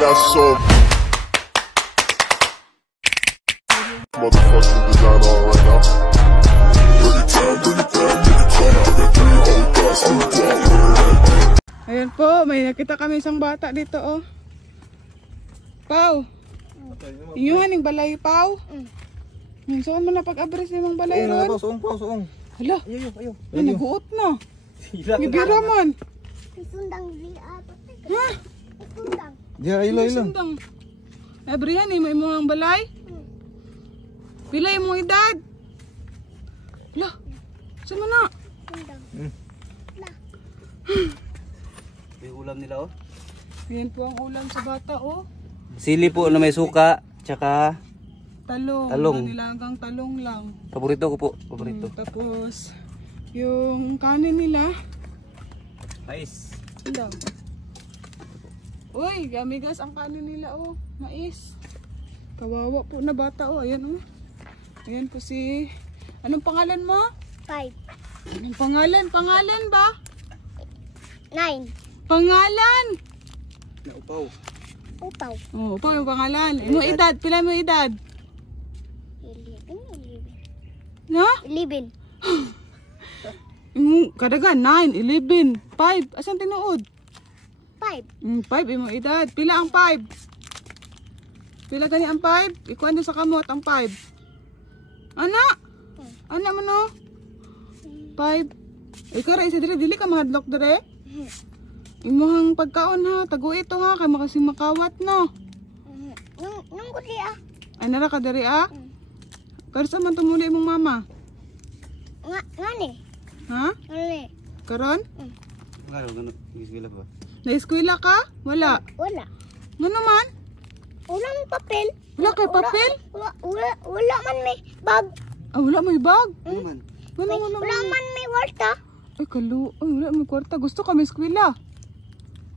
got some motherfucking design on right now. Ayan po, may nakita kami isang bata dito oh. Pau. Inyuhan yung balay, Pau. Saan mo na pag-abres ni mong balay ron? Suong. Hala. Ayo. Ay, nag-uot na. Gibira man. Sundang dia. Ha? Sundang. Diya, ilo. Sundang. Ay, Brian, may mga balay? Pila yung mga edad? Hala. Saan mo na? Sundang. Yung ulam nila oh. Ayan po ang ulam sa bata oh. Sili po na may suka, tsaka Talong. Nilagang talong lang. paborito ko po, paborito. Tapos, yung kanin nila. Mais. Ano? Uy, gamigas ang kanin nila oh. Mais. Kawawa po na bata oh. Ayan oh. Ayan po si... Anong pangalan mo? 5. Anong pangalan? Pangalan ba? 9. Pangalan! Naupaw. Upaw. Oh, upo yung pangalan. Imo edad, pila mo edad? 11. Na? 11. Kadagan 9, 11, 5. Asan tinuod? 5. 5 imo edad. Pila ang 5? Pila gani ang 5? Ikuan din sa kamot ang 5. Ana? Ana mo no? 5. Ikaw ra isa dire dili ka mahadlok dire? Imuhang pagkaon ha, tago ito ha, kay makasing makawat no. Nung gudi ah. Ana ra ka diri ah? Karsa man tumuli imong mama? Ngani? Ha? Ngani? Karon? Gano, iskwela ba? Na-eskwela ka? Wala. Wala. Ngano man? Wala man papel. Wala kay papel? Wala man may bag. Ah, wala may bag. Ano man? Wala man may warta. Ay, wala may kwarta. Gusto ka may eskwela.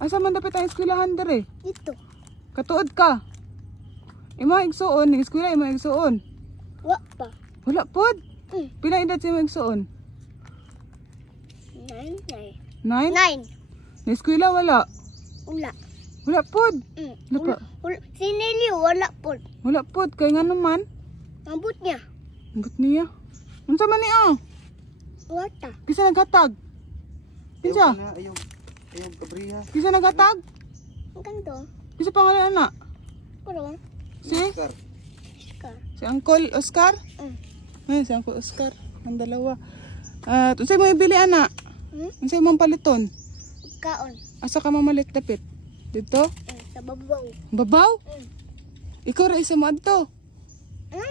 Asa man dapat ang eskwelahan dere? Dito. Katuod ka. Imong igsuon, eskwela imong igsuon. Wa pa. Wala pod. Pila edad sa imong igsuon? 9. 9? 9. Na eskwela wala. Wala. Wala pod. Si Nelly wala po. Wala pod kay ngano man? Mabut niya. Ambot niya. Unsa man ni oh? Warta. Kisa naghatag? Kinsa? Ayaw, kabriha. Kisa naghatag? Ang ganito. Kisa pangalan anak? Pero, Si? Oscar. Si Uncle Oscar? Ay, si Uncle Oscar. Ang dalawa. At unsay mo ibili anak? Unsay mo paliton? Kaon. Asa ka mamalit dapit? Dito? Sa babaw. Babaw? Ikaw ra isa mo adto.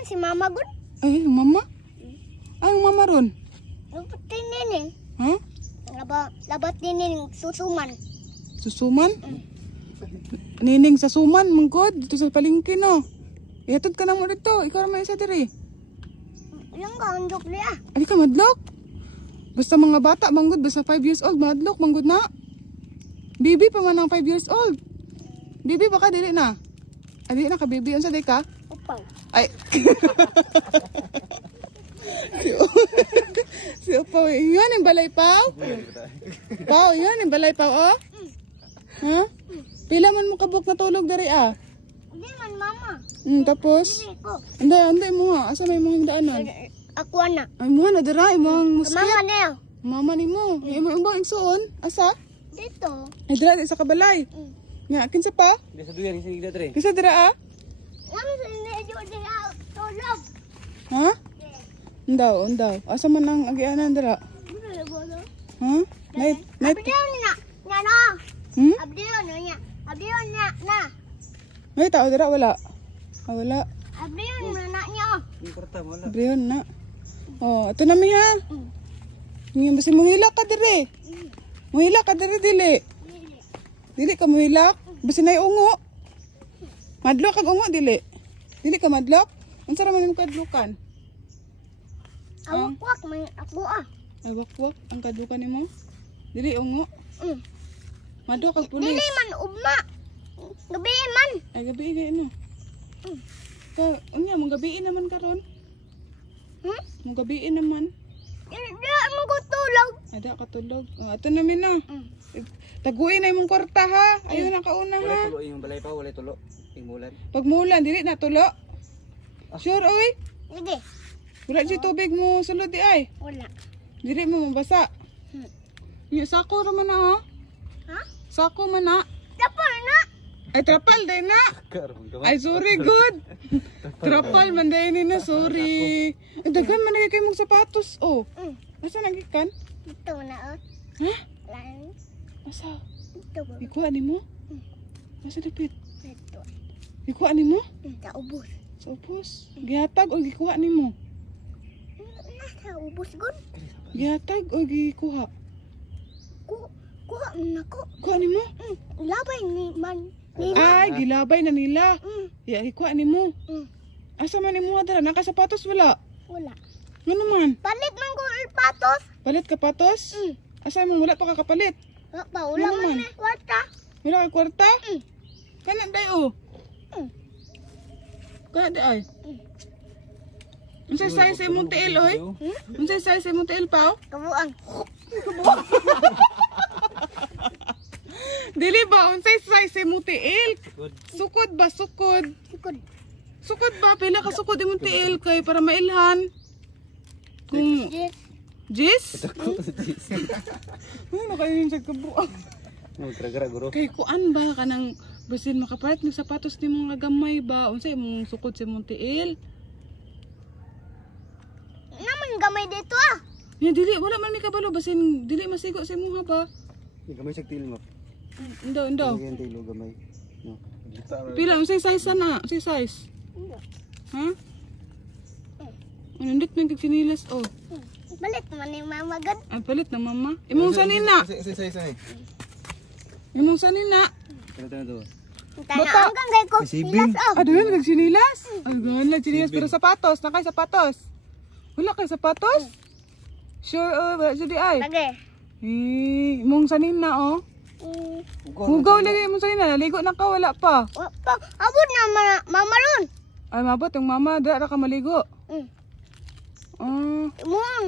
Si Mama good? Ay, yung mama? Ay, yung mama ron? Labat din nining. Ha? Labat din nining susuman. Susuman? Nining sa suman, manggod. Dito sa palengke, no? Ihatod ka na mo dito. Ikaw ra may isa diri. Ilang ka, andok niya. Ay, ka madlok? Basta mga bata, manggod. Basta 5 years old, madlok, manggod na. Bibi pa man ang 5 years old. Bibi, baka dili na. Ay, dili na ka, bibi. Unsa day ka? Upaw. Ay. Si Upaw. Yun yung balay Pau? Pau, yun yung balay Pau, oh? Ha? Pila man mo kabuk na tulog dari ah? Hindi man, Mama. Tapos? Hindi ko. Anda mo ha. Asa may mga daanan? Ako na. Ay mo na dara, imong musket. Mama na. Mama ni mo. Imong ibang igsuon. Asa? Dito. Ay dira sa kabalay. Nga, kinsa pa? Bisa duyan isig datre. Kinsa dira ah? Ano sa medyo niya tulog? Ha? Undaw. Asa man ang agianan dira? Ha? Night. Abdiyo na. Nga na. Abdiyo na. Abdiyo na. May tao dira wala. Ah, wala. Abdiyo na niya. Yung kwarta wala. Brion na. Oh, ato na mi ha. Ngayon basta muhilak ka dire. Muhilak ka dire dili. Dili ka muhilak. Basta na ungo. Madlok kag ungo dili. Dili ka madlok. Unsa ra man imong kadlukan? Awak may ako ah. Ay wakwak ang kadlukan nimo. Dili ungo. Madlok kag pulis. Dili man ugma. Gabi man. Ay gabi kay ano. Ka unya mong gabiin naman karon. Mong gabiin naman. Di mo ko tulog. Ada katulog. Oh, ato na min na. Taguin na imong kwarta ha. Ayun ang kauna Wala ha. tulo yung balay pa, wala tulo. Tingmulan. Pag mulan dili na tulo. Sure oy. Sige. Wala si tubig mo sulod di ay. Wala. Dili mo mabasa. Yung sako ra man na ha. Ha? Sako man na. Tapos na. Ay trapal day na. Karon gamay. Ay sorry good. Trapal man day ni na sorry. Ay daghan man lagi kay mong sapatos oh. Asa nagikan? Ito na, oh. Ha? Lang. Asa? Ito ba? Ikuha ni mo? Asa dapit? Ito. Ikuha ni mo? Naubos. Sa upos. Gihatag o gikuha ni mo? Naubos, gun. Gihatag o gikuha? Kuha na ko. Kuha ni mo? Labay ni man. Ay, gilabay na nila. Ya, ikuha ni mo. Mm. Asa man ni mo hadara? Nakasapatos wala? Wala. Ano naman? Palit man ko patos. Palit ka patos? Asa mo wala pa kakapalit? Pa, wala Ano man man? na. Wata. Wala kay kwarta? Kana day oh. Kana day ay. Unsay size imong tiil oy? Unsay size imong tiil pa? Kabuang. Dili ba unsay size imong tiil? Sukod ba sukod? Sikod. Sukod ba pila ka sukod imong tiil kay para mailhan? Kung Yes. Jis? Ano kayo yung sagkabuang? Mo gara-gara guro. Kay kuan ba kanang basin makapalit ng sapatos ni mga gamay ba? Unsay imong sukod sa imong tiil? Naman gamay dito ah. Ya dili wala man mi kabalo basin dili masigo sa imong ba? Gamay sa til mo. Ndo. Yan tilo gamay. No. Pila unsay size na? Unsay size? Ha? Ano nit man kag sinilas oh. Balit man ni mama gad. Ay palit na mama. Imong sanina. Imong sanina. Tara to. Tana hanggang gay ko. Sibing. Silas oh. Ah, doon nagsinilas? Ay, doon nagsinilas pero sapatos, nakay sapatos. Wala kay sapatos? Sure, wala siya di ay. Lagi. Imong sanina oh. Hugaw lagi imong sanina, naligo na ka wala pa. Pa, abot na mama ron. Ay mabot yung mama, dara ka maligo. Imon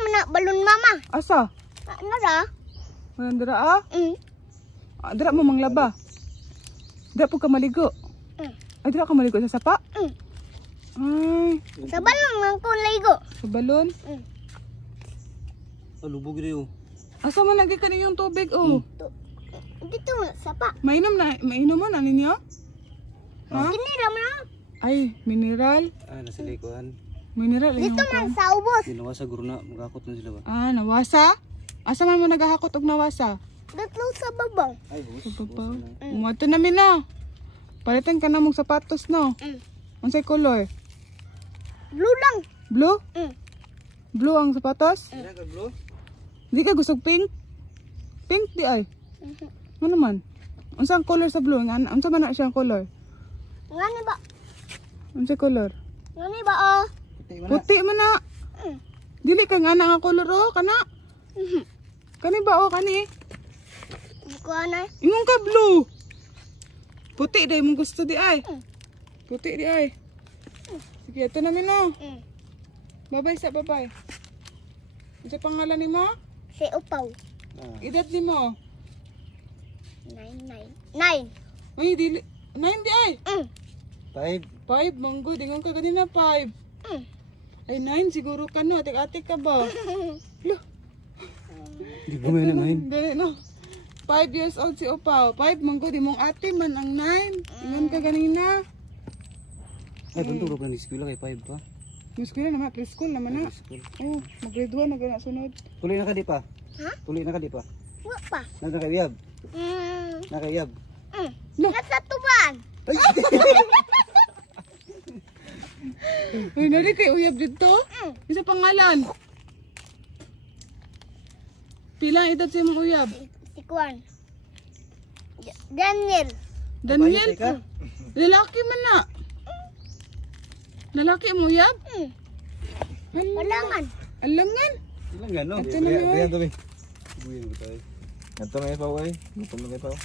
mana balon mama. Asa? Nara? Wala dara ah? Dara mo manglaba. Dara po ka maligo. Ay, dara ka maligo sa sapa? Ay, Sa balon man ko ligo. sa balon. Lubog rin. Asa man lagi ka yung tubig oh? Dito sapa. Mainom mo na ninyo? Ha? Kinira man na. Ay, mineral. Ah, nasa likuan. Mineral. ay Dito yung man kuwan. sa ubos. Ginawa sa guro na magakot na sila ba? Ah, nawasa? Asa man mo naghahakot og nawasa? Dito sa babaw. Ay, bus. Sa babaw. Umato namin na. Palitan ka na mong sapatos no. Unsay color? Blue lang. Blue? Blue ang sapatos? Kira ka bro? Di ka gusto pink? Pink di ay. Ano man? Unsang color sa blue? Unsa man na siyang color? Ngani ba? Unsay color? Ngani ba oh? Puti man na. Dili ka nga nga color oh, kana. Kani ba oh, kani? Ko ana. Ingon ka blue. Puti day mong gusto di ay. Puti di ay. Sige, ito namin no. Babay sa babay. Ano pangalan ni mo? Si Upaw. Edad ni mo? 9. Uy, dili. 9 di ay. 5. 5, manggo. Dingon ka kanina 5. Ay 9, siguro ka no. Atik-atik ka ba? Loh. Di ba may na 9? Dali no. 5 years old si Opaw. 5, manggo. Di mong ate man ang 9. Ingon ka kanina. Ay, banturo pa ni eskwela kay 5 pa. Preschool naman. Preschool naman na. Oh, mag-grade 1 na gana sunod. Tuloy na ka di pa. Ha? Tuloy na ka di pa. Wa pa. Nakakayab. Nakayab. Nasa tuban. Uy, nari kay uyab dito? Isa pangalan. Pila ang edad sa imong uyab? Si Kwan. Daniel. Daniel? Bayot ka? Lalaki man na. Lalaki mo uyab? Walangan. Alangan. Ilang gano? Ito na mo ay. Buyan mo tayo. Ito may pao ay. Gutom na kayo pao.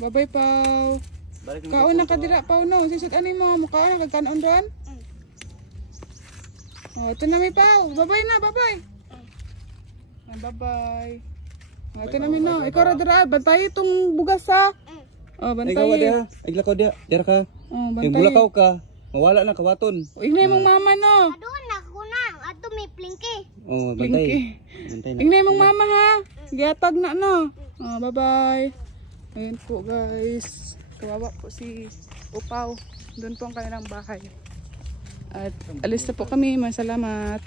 Babay Pao. Balik mo. Kaon na ka dira Pao no. Sisot ani mo mukhaon na kagkanon ron. Oh, ito na may Pao. Babay na, babay. Bye-bye. Ito namin no. Ikaw ra dira, bantay itong bugas ha. Oh, Ay gawa bantay. dia. Ay lakaw dia. Dira ka. Oh, Ay bantay. bulakaw ka. Mawala na kawaton. Ingnay mong mama no. Doon ako na. Ato may plinky. Oh, Blinky. bantay. Bantay na. Ingnay mong mama ha. Giatag na no. Oh, bye-bye. Ayun po guys. Kawawa po si Upaw. Doon po ang kanilang bahay. At alis na po kami. Masalamat.